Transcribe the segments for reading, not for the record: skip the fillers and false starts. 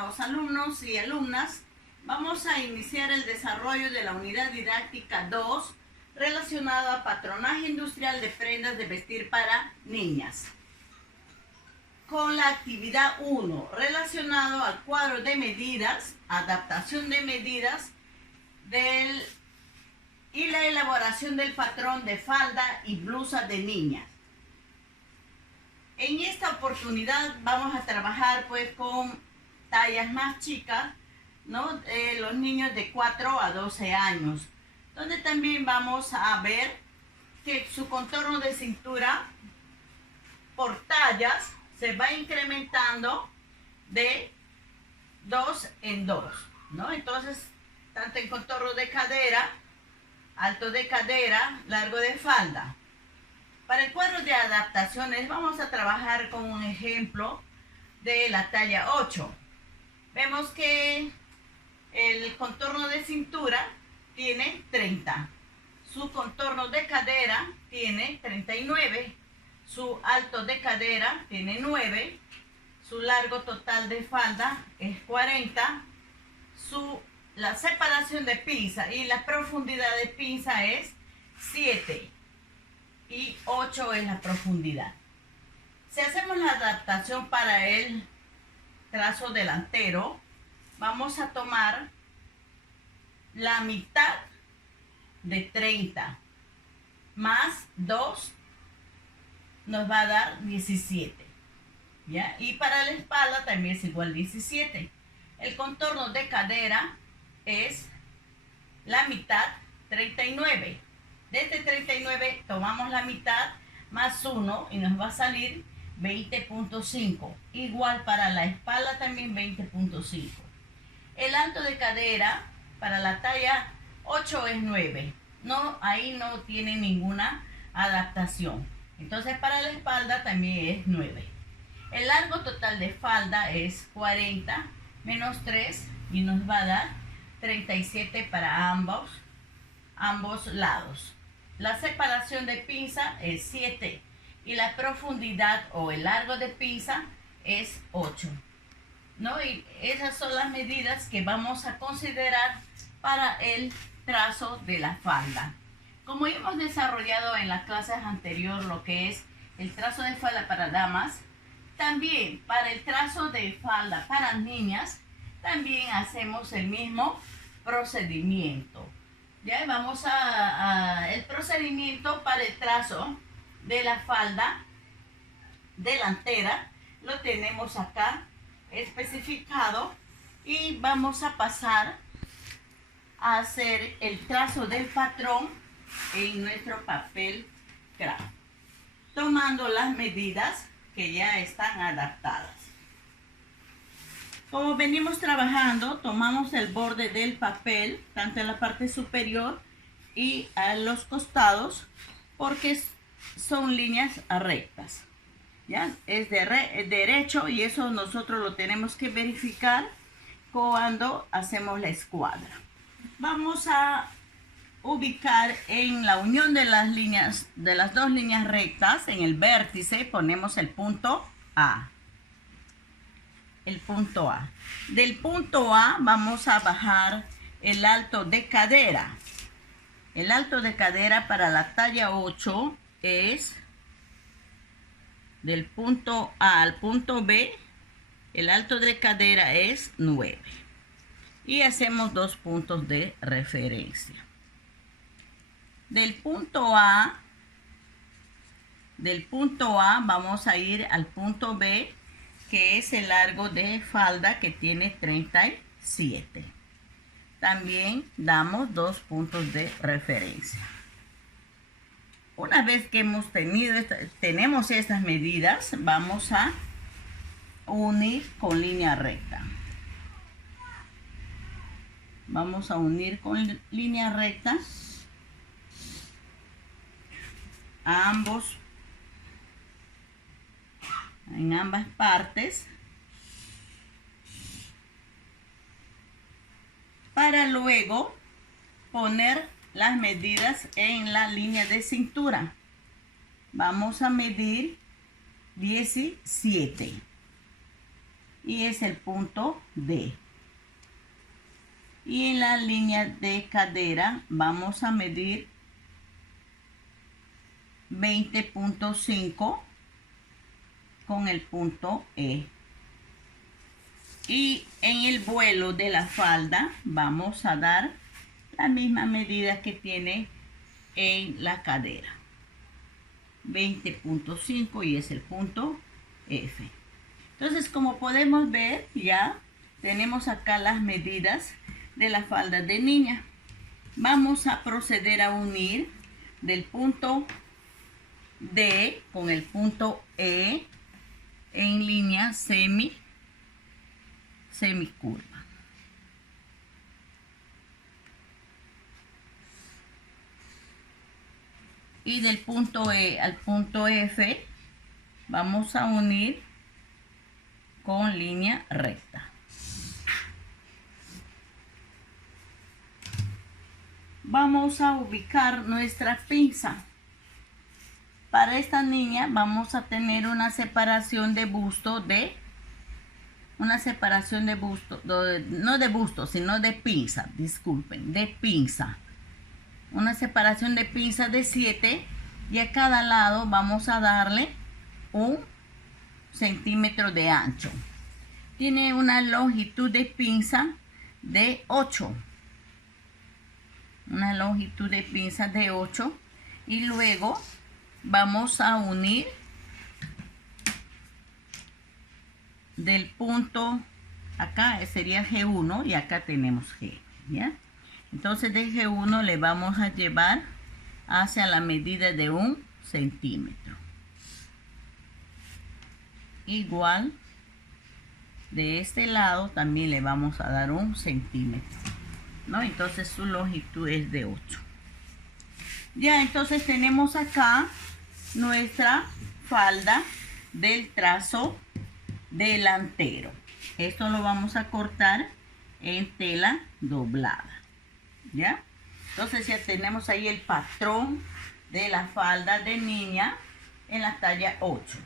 estimados alumnos y alumnas, vamos a iniciar el desarrollo de la unidad didáctica 2 relacionada a patronaje industrial de prendas de vestir para niñas. Con la actividad 1, relacionado al cuadro de medidas, adaptación de medidas y la elaboración del patrón de falda y blusa de niñas. En esta oportunidad vamos a trabajar pues con tallas más chicas, ¿no? Los niños de 4 a 12 años, donde también vamos a ver que su contorno de cintura por tallas se va incrementando de 2 en 2, ¿no? Entonces, tanto en contorno de cadera, alto de cadera, largo de falda. Para el cuadro de adaptaciones vamos a trabajar con un ejemplo de la talla 8. Vemos que el contorno de cintura tiene 30. Su contorno de cadera tiene 39. Su alto de cadera tiene 9. Su largo total de falda es 40. La separación de pinza y la profundidad de pinza es 7. Y 8 es la profundidad. Si hacemos la adaptación para el trazo delantero, vamos a tomar la mitad de 30 más 2 nos va a dar 17, ¿ya? Y para la espalda también es igual a 17. El contorno de cadera es la mitad, 39. De este 39 tomamos la mitad más 1 y nos va a salir 20.5. Igual para la espalda también 20.5. El alto de cadera para la talla 8 es 9. No, ahí no tiene ninguna adaptación. Entonces para la espalda también es 9. El largo total de falda es 40 menos 3 y nos va a dar 37 para ambos lados. La separación de pinza es 7 y la profundidad o el largo de pinza es 8, ¿no? Y esas son las medidas que vamos a considerar para el trazo de la falda. Como hemos desarrollado en las clases anteriores lo que es el trazo de falda para damas, también para el trazo de falda para niñas, también hacemos el mismo procedimiento. Ya vamos el procedimiento para el trazo de la falda delantera lo tenemos acá especificado y vamos a pasar a hacer el trazo del patrón en nuestro papel craft, tomando las medidas que ya están adaptadas. Como venimos trabajando, tomamos el borde del papel, tanto en la parte superior y a los costados, porque son líneas rectas. ¿Ya? Es derecho y eso nosotros lo tenemos que verificar cuando hacemos la escuadra. Vamos a ubicar en la unión de las líneas, de las dos líneas rectas, en el vértice ponemos el punto A. El punto A. Del punto A vamos a bajar el alto de cadera. El alto de cadera para la talla 8 es del punto A al punto B. El alto de cadera es 9. Y hacemos 2 puntos de referencia. Del punto A vamos a ir al punto B, que es el largo de falda que tiene 37. También damos 2 puntos de referencia. Una vez que tenemos estas medidas, vamos a unir con línea recta. Vamos a unir con línea recta a en ambas partes, para luego poner las medidas en la línea de cintura. Vamos a medir 17. y es el punto D. Y en la línea de cadera vamos a medir 20.5 con el punto E. Y en el vuelo de la falda vamos a dar la misma medida que tiene en la cadera. 20.5 y es el punto F. Entonces, como podemos ver, ya tenemos acá las medidas de la falda de niña. Vamos a proceder a unir del punto D con el punto E en línea semicurva. Y del punto E al punto F vamos a unir con línea recta. Vamos a ubicar nuestra pinza. Para esta niña vamos a tener una separación de busto no de busto, sino de pinza, disculpen, de pinza. Una separación de pinza de 7 y a cada lado vamos a darle 1 centímetro de ancho. Tiene una longitud de pinza de 8. Una longitud de pinza de 8 y luego vamos a unir del punto, acá sería G1 y acá tenemos G, ¿ya? Entonces de G1 le vamos a llevar hacia la medida de 1 centímetro. Igual de este lado también le vamos a dar 1 centímetro, ¿no? Entonces su longitud es de 8. Ya, entonces tenemos acá nuestra falda del trazo delantero. Esto lo vamos a cortar en tela doblada. ¿Ya? Entonces ya tenemos ahí el patrón de la falda de niña en la talla 8.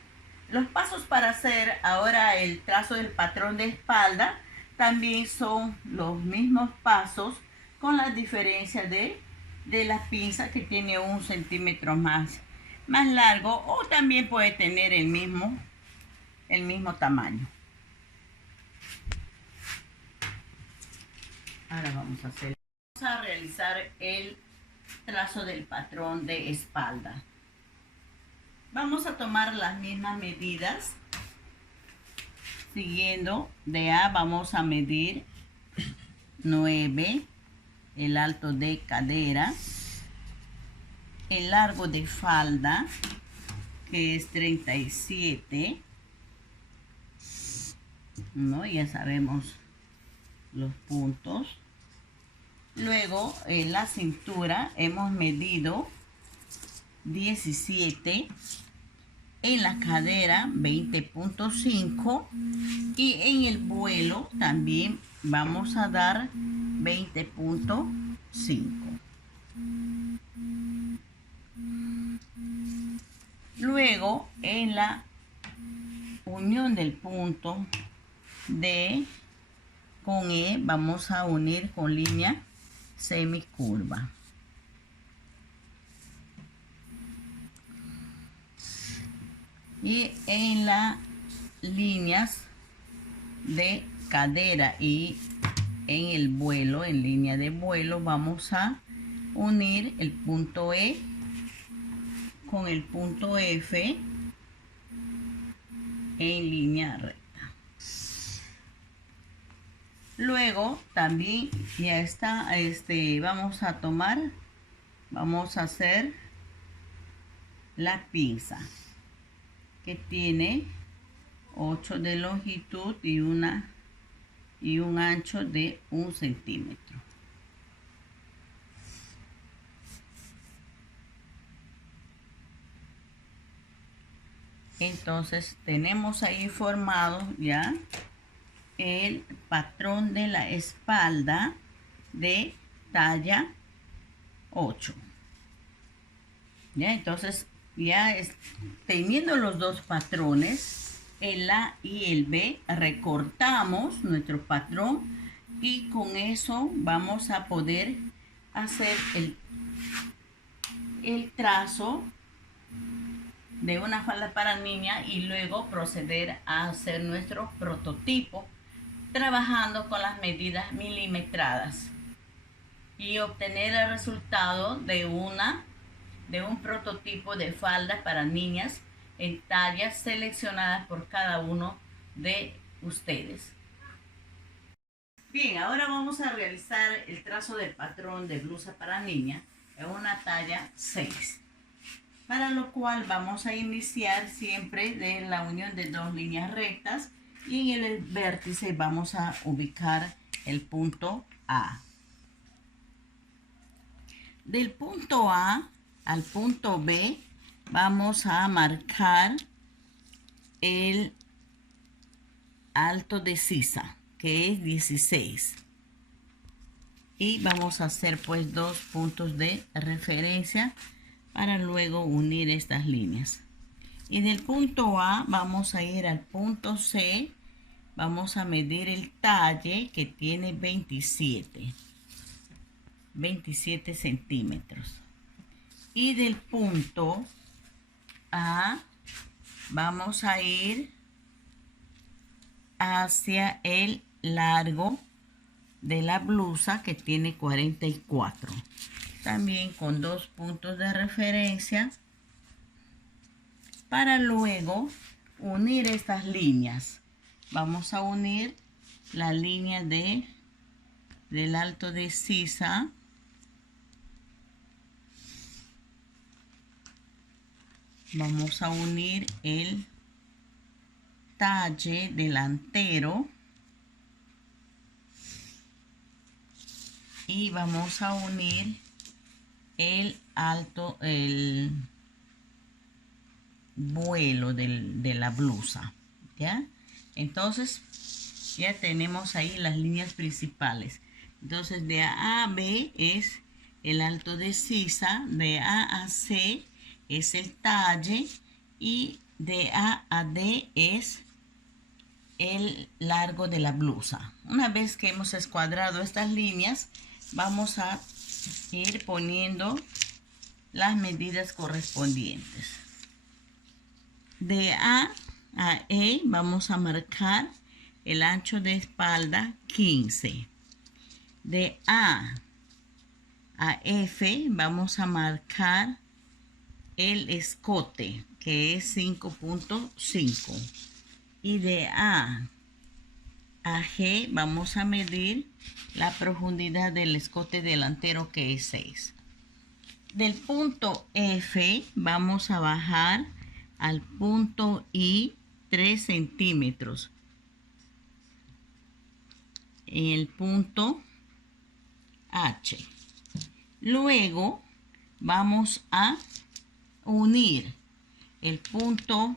Los pasos para hacer ahora el trazo del patrón de espalda también son los mismos pasos, con la diferencia de la pinza, que tiene 1 centímetro más largo, o también puede tener el mismo tamaño. Ahora vamos a realizar el trazo del patrón de espalda. Vamos a tomar las mismas medidas. Siguiendo de A vamos a medir 9, el alto de cadera, el largo de falda, que es 37, ¿no? Ya sabemos los puntos. Luego en la cintura hemos medido 17, en la cadera 20.5 y en el vuelo también vamos a dar 20.5. Luego en la unión del punto D con E vamos a unir con línea semicurva. Y en las líneas de cadera y en el vuelo, en línea de vuelo, vamos a unir el punto E con el punto F en línea recta. Luego también ya está, vamos a hacer la pinza, que tiene 8 de longitud y un ancho de 1 centímetro. Entonces tenemos ahí formado ya el patrón de la espalda de talla 8. Ya, entonces ya teniendo los dos patrones, el A y el B, recortamos nuestro patrón y con eso vamos a poder hacer el trazo de una falda para niña y luego proceder a hacer nuestro prototipo trabajando con las medidas milimetradas y obtener el resultado de un prototipo de falda para niñas en tallas seleccionadas por cada uno de ustedes. Bien, ahora vamos a realizar el trazo del patrón de blusa para niña en una talla 6. Para lo cual vamos a iniciar siempre de la unión de dos líneas rectas y en el vértice vamos a ubicar el punto A. Del punto A al punto B vamos a marcar el alto de sisa, que es 16. Y vamos a hacer pues dos puntos de referencia para luego unir estas líneas. Y del punto A vamos a ir al punto C. Vamos a medir el talle que tiene 27 centímetros. Y del punto A vamos a ir hacia el largo de la blusa que tiene 44. También con dos puntos de referencia para luego unir estas líneas. Vamos a unir la línea del alto de sisa vamos a unir el talle delantero y vamos a unir el vuelo de la blusa, ¿ya? Entonces ya tenemos ahí las líneas principales. Entonces de A a B es el alto de sisa, de A a C es el talle y de A a D es el largo de la blusa. Una vez que hemos escuadrado estas líneas, vamos a ir poniendo las medidas correspondientes. De A a E vamos a marcar el ancho de espalda 15. De A a F vamos a marcar el escote, que es 5.5. Y de A a G vamos a medir la profundidad del escote delantero, que es 6. Del punto F vamos a bajar al punto I 3 centímetros. En el punto H. Luego vamos a unir el punto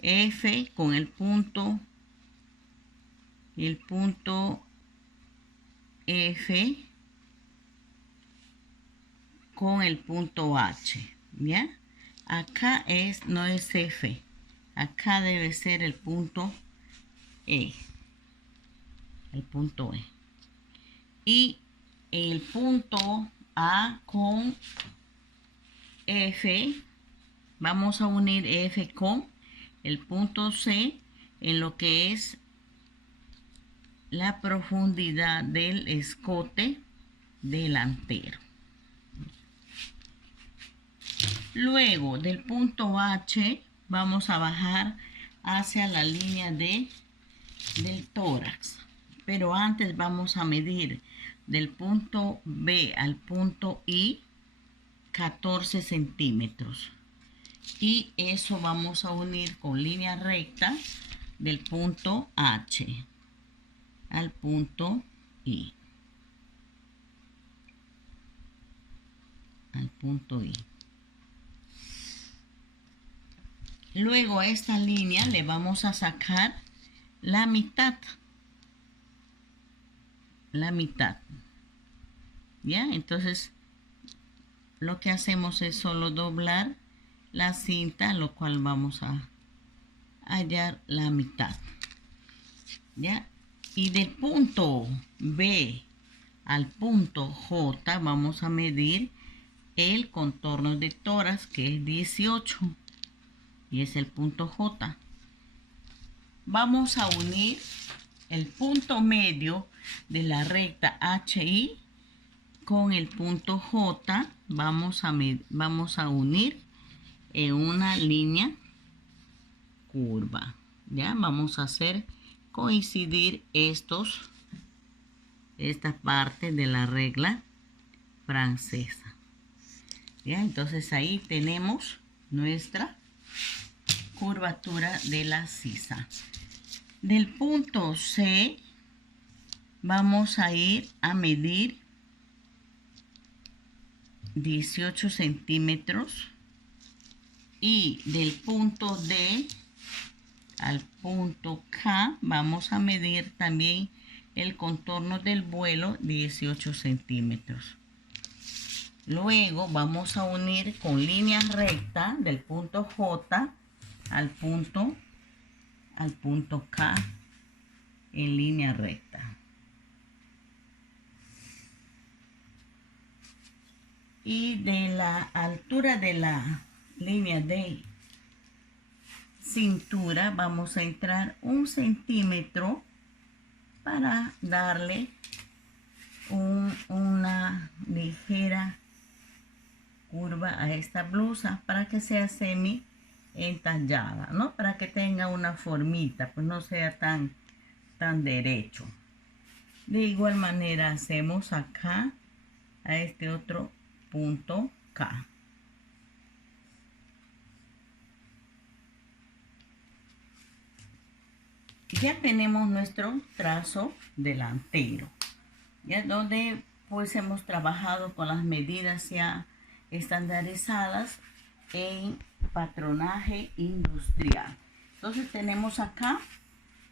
F con el punto F con el punto H, ¿ya? Acá no es F, acá debe ser el punto E, y el punto A con F, vamos a unir F con el punto C en lo que es la profundidad del escote delantero. Luego del punto H vamos a bajar hacia la línea del tórax, pero antes vamos a medir del punto B al punto I 14 centímetros y eso vamos a unir con línea recta del punto H al punto I, Luego a esta línea le vamos a sacar la mitad, ¿ya? Entonces lo que hacemos es solo doblar la cinta, lo cual vamos a hallar la mitad, ¿ya? Y del punto B al punto J vamos a medir el contorno de tórax, que es 18, y es el punto J. Vamos a unir el punto medio de la recta HI con el punto J. Vamos a unir en una línea curva. Ya vamos a hacer coincidir estas partes de la regla francesa. Ya, entonces ahí tenemos nuestra curvatura de la sisa. Del punto C vamos a ir a medir 18 centímetros, y del punto D al punto K vamos a medir también el contorno del vuelo, 18 centímetros. Luego vamos a unir con línea recta del punto J al punto K en línea recta. Y de la altura de la línea de cintura vamos a entrar 1 centímetro para darle una ligera curva a esta blusa para que sea semi entallada, ¿no? Para que tenga una formita, pues no sea tan derecho. De igual manera hacemos acá a este otro punto K. Ya tenemos nuestro trazo delantero, ya donde pues hemos trabajado con las medidas ya estandarizadas en patronaje industrial. Entonces tenemos acá,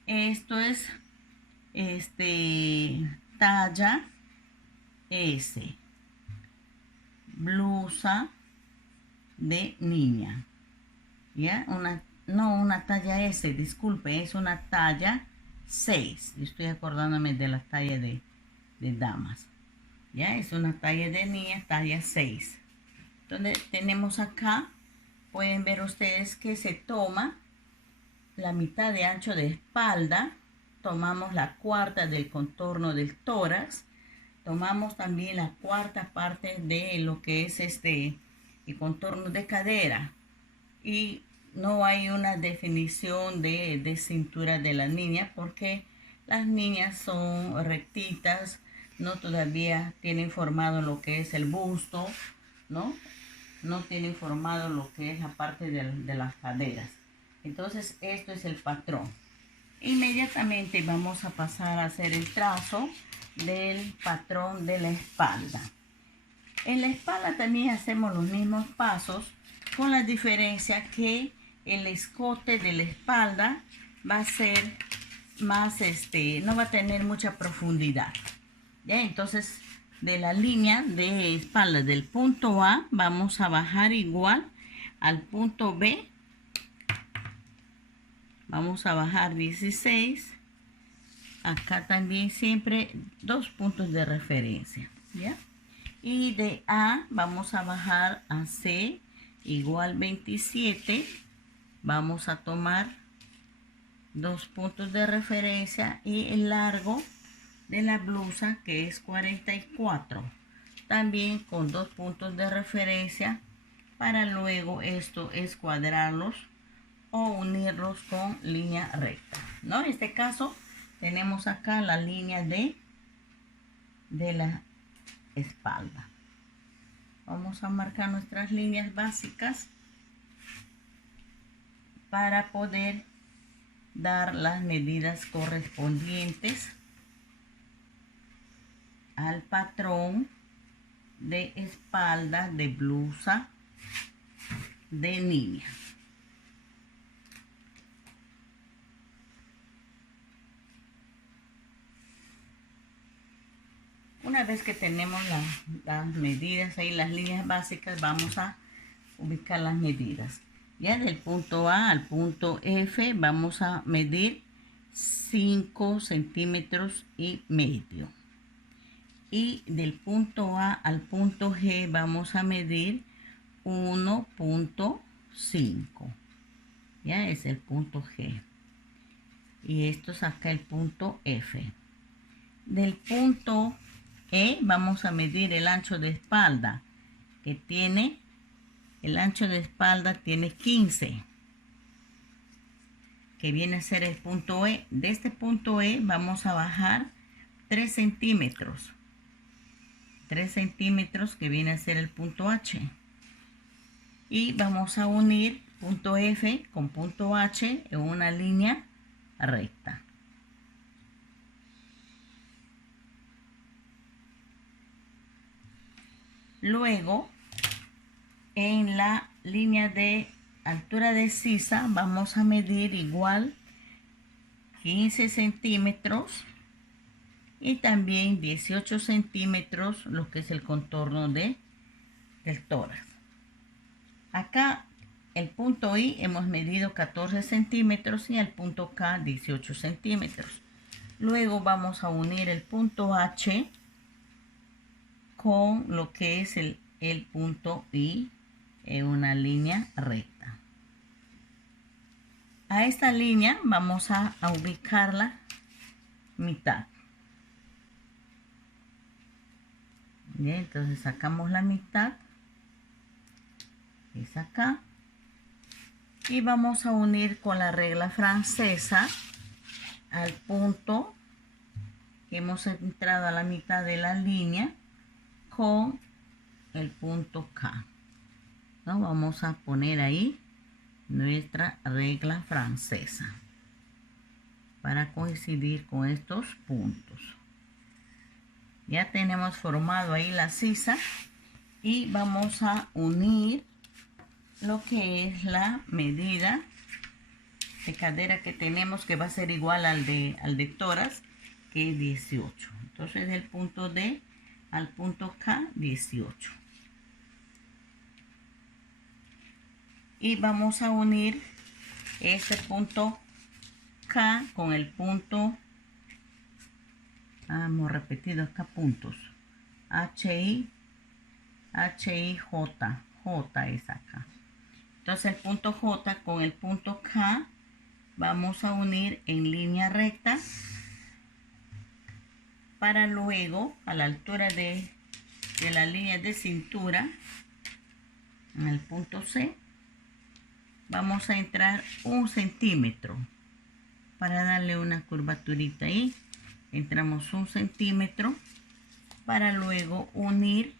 esto es talla S, blusa de niña, ya no una talla S, disculpe, es una talla 6. Estoy acordándome de la talla de damas. Ya es una talla de niña, talla 6. Entonces tenemos acá, pueden ver ustedes que se toma la mitad de ancho de espalda, tomamos la cuarta del contorno del tórax, tomamos también la cuarta parte de lo que es el contorno de cadera, y no hay una definición de cintura de la niña porque las niñas son rectitas, no todavía tienen formado lo que es el busto, no tienen formado lo que es la parte de las caderas. Entonces esto es el patrón. Inmediatamente vamos a pasar a hacer el trazo del patrón de la espalda. En la espalda también hacemos los mismos pasos, con la diferencia que el escote de la espalda va a ser más, no va a tener mucha profundidad. ¿Ya? Entonces, de la línea de espalda del punto A, vamos a bajar igual al punto B. Vamos a bajar 16. Acá también siempre 2 puntos de referencia. ¿Ya? Y de A vamos a bajar a C igual 27. Vamos a tomar 2 puntos de referencia y el largo de la blusa, que es 44, también con 2 puntos de referencia, para luego esto escuadrarlos o unirlos con línea recta, ¿no? En este caso tenemos acá la línea de la espalda. Vamos a marcar nuestras líneas básicas para poder dar las medidas correspondientes al patrón de espalda de blusa de niña. Una vez que tenemos las medidas ahí, las líneas básicas, vamos a ubicar las medidas. Ya del punto A al punto F vamos a medir 5 centímetros y medio. Y del punto A al punto G vamos a medir 1.5. Ya es el punto G. Y esto saca el punto F. Del punto E vamos a medir el ancho de espalda, que tiene, el ancho de espalda tiene 15, que viene a ser el punto E. De este punto E vamos a bajar 3 centímetros. 3 centímetros, que viene a ser el punto H. Y vamos a unir punto F con punto H en una línea recta. Luego, en la línea de altura de sisa vamos a medir igual 15 centímetros y también 18 centímetros lo que es el contorno del tórax. Acá el punto I hemos medido 14 centímetros y el punto K 18 centímetros. Luego vamos a unir el punto H con lo que es el punto I en una línea recta. A esta línea vamos a ubicarla mitad. Bien, entonces sacamos la mitad, es acá, y vamos a unir con la regla francesa al punto que hemos entrado a la mitad de la línea con el punto K. ¿No? Vamos a poner ahí nuestra regla francesa para coincidir con estos puntos. Ya tenemos formado ahí la sisa y vamos a unir lo que es la medida de cadera que tenemos, que va a ser igual al de tórax, que es 18. Entonces del punto D al punto K 18. Y vamos a unir este punto K con el punto, hemos repetido acá puntos, HI, J, J es acá. Entonces el punto J con el punto K vamos a unir en línea recta para luego, a la altura de la línea de cintura, en el punto C, vamos a entrar 1 centímetro para darle una curvaturita ahí. Entramos 1 centímetro para luego unir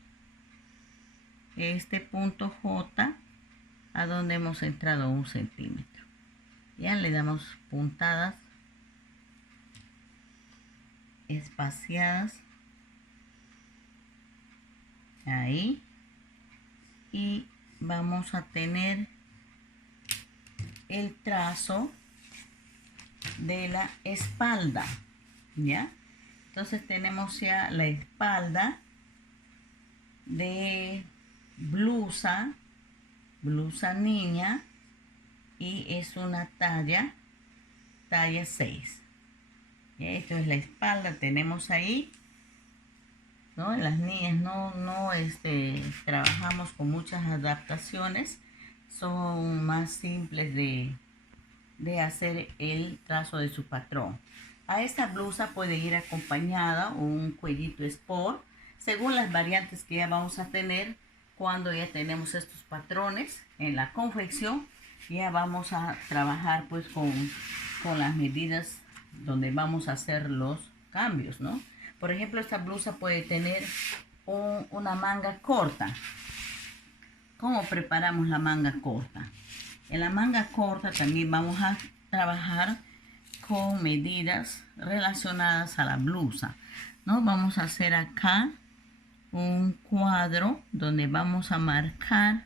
este punto J a donde hemos entrado 1 centímetro. Ya le damos puntadas espaciadas ahí y vamos a tener el trazo de la espalda. ¿Ya? Entonces tenemos ya la espalda de blusa niña, y es una talla 6. Esto es la espalda, tenemos ahí, ¿no? Las niñas no trabajamos con muchas adaptaciones, son más simples de hacer el trazo de su patrón. A esta blusa puede ir acompañada un cuellito sport, según las variantes que ya vamos a tener. Cuando ya tenemos estos patrones en la confección, ya vamos a trabajar pues con las medidas donde vamos a hacer los cambios, ¿no? Por ejemplo, esta blusa puede tener una manga corta. ¿Cómo preparamos la manga corta? En la manga corta también vamos a trabajar con medidas relacionadas a la blusa, ¿no? Vamos a hacer acá un cuadro donde vamos a marcar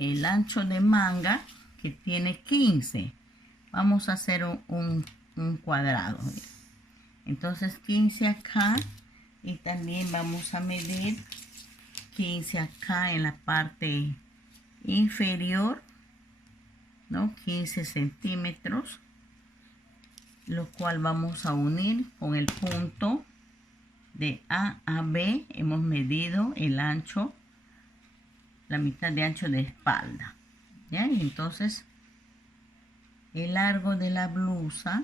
el ancho de manga, que tiene 15. Vamos a hacer un cuadrado. Entonces 15 acá, y también vamos a medir 15 acá en la parte inferior, ¿no? 15 centímetros, lo cual vamos a unir con el punto de A a B. Hemos medido el ancho, la mitad de ancho de espalda, ¿ya? Y entonces el largo de la blusa,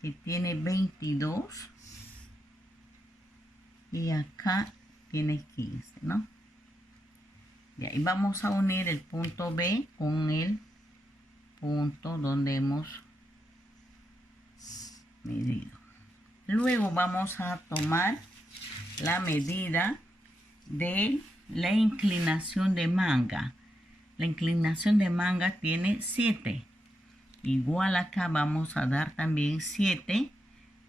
que tiene 22, y acá tiene 15, ¿no? Ya, y vamos a unir el punto B con el punto donde hemos medido. Luego vamos a tomar la medida de la inclinación de manga. La inclinación de manga tiene 7. Igual acá vamos a dar también 7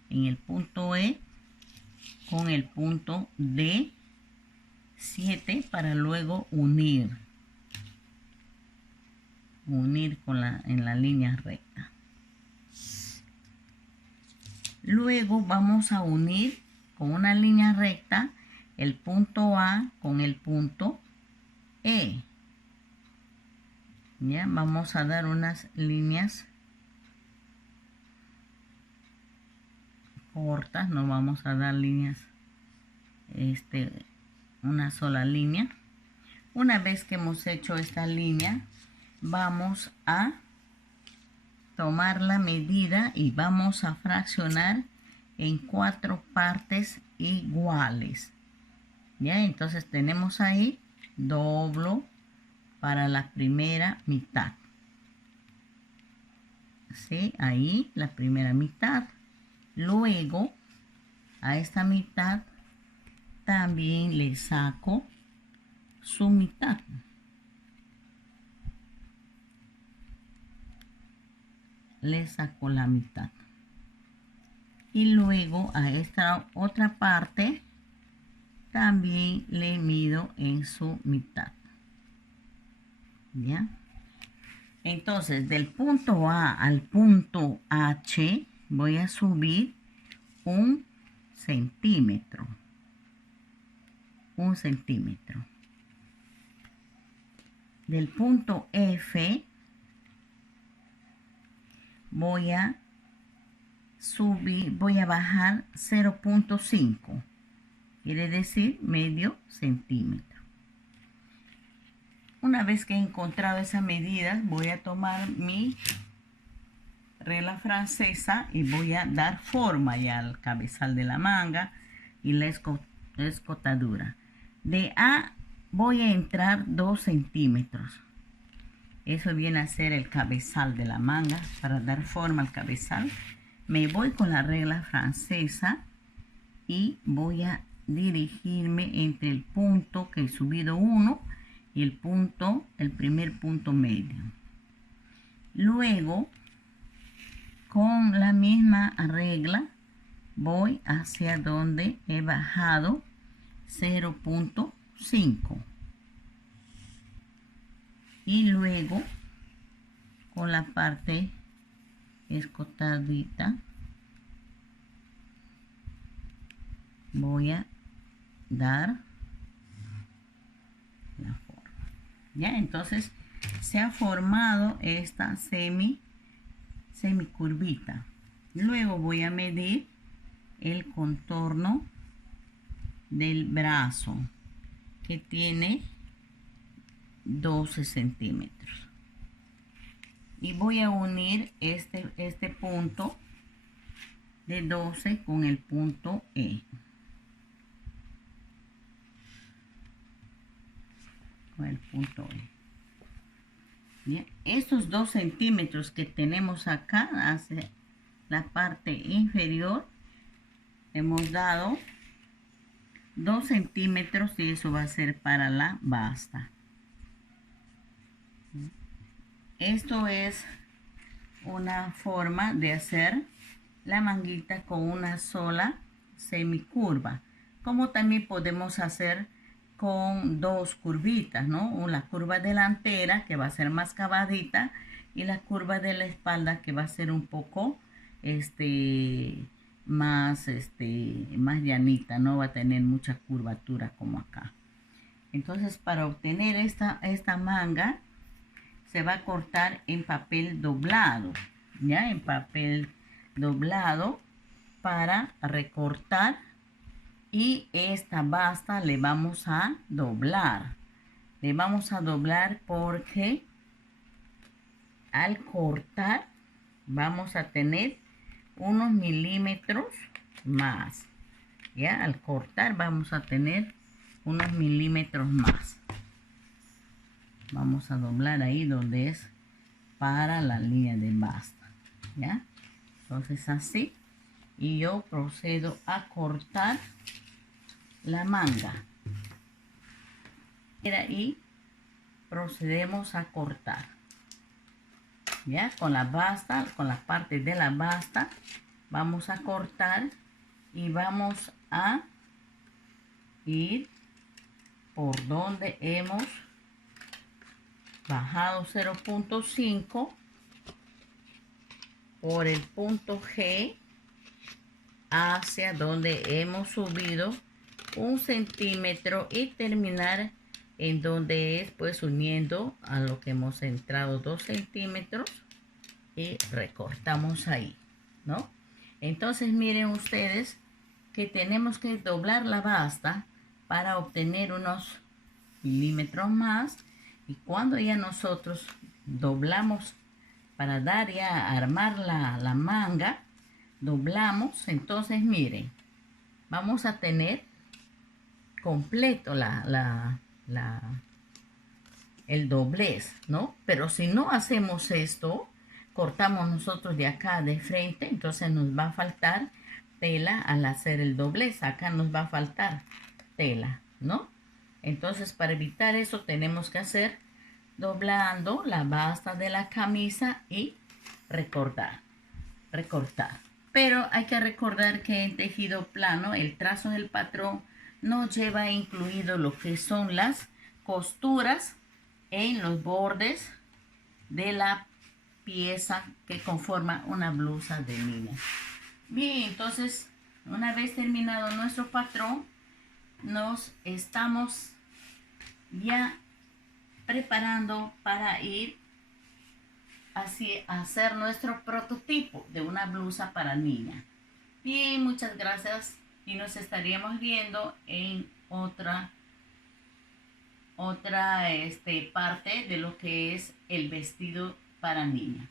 en el punto E con el punto D, 7 para luego unir en la línea recta. Luego vamos a unir con una línea recta el punto A con el punto E. Ya vamos a dar unas líneas cortas, no vamos a dar líneas, una sola línea. Una vez que hemos hecho esta línea, vamos a tomar la medida y vamos a fraccionar en 4 partes iguales. Ya, entonces tenemos ahí, doblo para la primera mitad. ¿Sí? Ahí la primera mitad. Luego a esta mitad también le saco su mitad. Le saco la mitad. Y luego a esta otra parte también le mido en su mitad. ¿Ya? Entonces, del punto A al punto H voy a subir 1 centímetro. 1 centímetro. Del punto F voy a subir, voy a bajar 0.5. Quiere decir medio centímetro. Una vez que he encontrado esas medidas, voy a tomar mi regla francesa y voy a dar forma ya al cabezal de la manga y la escotadura. De A voy a entrar 2 centímetros. Eso viene a ser el cabezal de la manga. Para dar forma al cabezal, me voy con la regla francesa y voy a dirigirme entre el punto que he subido 1 y el primer punto medio. Luego, con la misma regla, voy hacia donde he bajado 0.5. Y luego, con la parte escotadita, voy a dar la forma. Ya, entonces se ha formado esta semicurvita. Luego voy a medir el contorno del brazo, que tiene 12 centímetros. Y voy a unir este punto de 12 con el punto E. Con el punto E. Bien, estos 2 centímetros que tenemos acá hacia la parte inferior, hemos dado 2 centímetros y eso va a ser para la basta. Esto es una forma de hacer la manguita con una sola semicurva, como también podemos hacer con 2 curvitas, ¿no? La curva delantera, que va a ser más cavadita, y la curva de la espalda, que va a ser un poco más llanita, no va a tener mucha curvatura como acá. Entonces, para obtener esta manga, se va a cortar en papel doblado, ¿ya? En papel doblado para recortar. Y esta basta le vamos a doblar. Le vamos a doblar porque al cortar vamos a tener unos milímetros más. Ya al cortar vamos a tener unos milímetros más. Vamos a doblar ahí donde es para la línea de basta. ¿Ya? Entonces así. Y yo procedo a cortar la manga. Y procedemos a cortar. Ya con la basta, con la parte de la basta, vamos a cortar y vamos a ir por donde hemos bajado 0.5 por el punto G hacia donde hemos subido 1 centímetro y terminar en donde es pues uniendo a lo que hemos entrado 2 centímetros y recortamos ahí, ¿no? Entonces miren ustedes que tenemos que doblar la basta para obtener unos milímetros más, y cuando ya nosotros doblamos para dar ya a armar la manga, doblamos, entonces miren, vamos a tener completo el doblez, ¿no? Pero si no hacemos esto, cortamos nosotros de acá de frente, entonces nos va a faltar tela al hacer el doblez. Acá nos va a faltar tela, ¿no? Entonces, para evitar eso, tenemos que hacer doblando la basta de la camisa y recortar. Pero hay que recordar que en tejido plano el trazo del patrón no lleva incluido lo que son las costuras en los bordes de la pieza que conforma una blusa de niña. Bien, entonces una vez terminado nuestro patrón, nos estamos ya preparando para ir así a hacer nuestro prototipo de una blusa para niña. Bien, muchas gracias y nos estaríamos viendo en otra parte de lo que es el vestido para niñas.